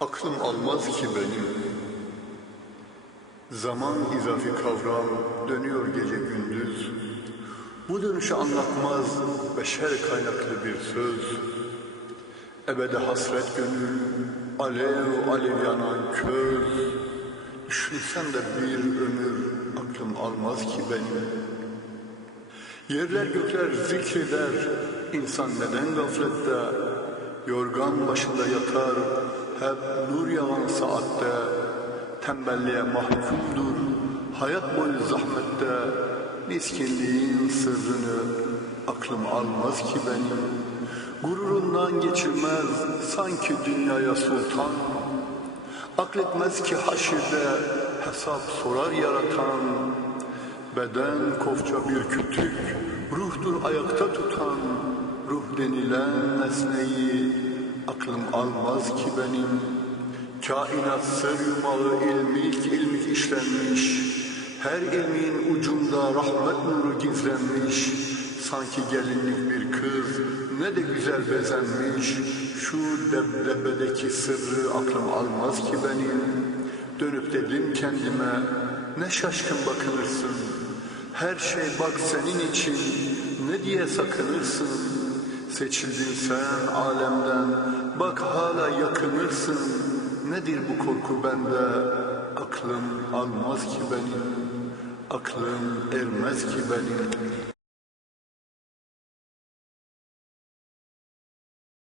Aklım almaz ki benim. Zaman izafi kavram dönüyor gece gündüz. Bu dönüşü anlatmaz beşer kaynaklı bir söz. Ebede hasret gönül, alev alev yanan köz. Düşünsem de bir ömür aklım almaz ki benim. Yerler gökler zikreder, insan neden gaflette? Yorgan başında yatar, hep nur yağan saatte. Tembelliğe mahkumdur, hayat boyu zahmette. Miskinliğin sırrını aklım almaz ki benim. Gururundan geçirmez sanki dünyaya sultan. Akletmez ki haşirde hesap sorar yaratan. Beden kofça bir kütük, ruhtur ayakta tutan. Ruh denilen nesneyi aklım almaz ki benim. Kainat sır yumağı ilmik ilmik işlenmiş. Her ilmin ucunda rahmet nuru gizlenmiş. Sanki gelinlik bir kız ne de güzel bezenmiş. Şu debdebedeki sırrı aklım almaz ki benim. Dönüp dedim kendime ne şaşkın bakınırsın. Her şey bak senin için ne diye sakınırsın. Seçildin sen alemden bak hala yakınırsın. Nedir bu korku bende aklım almaz ki benim. Aklım ermez ki benim.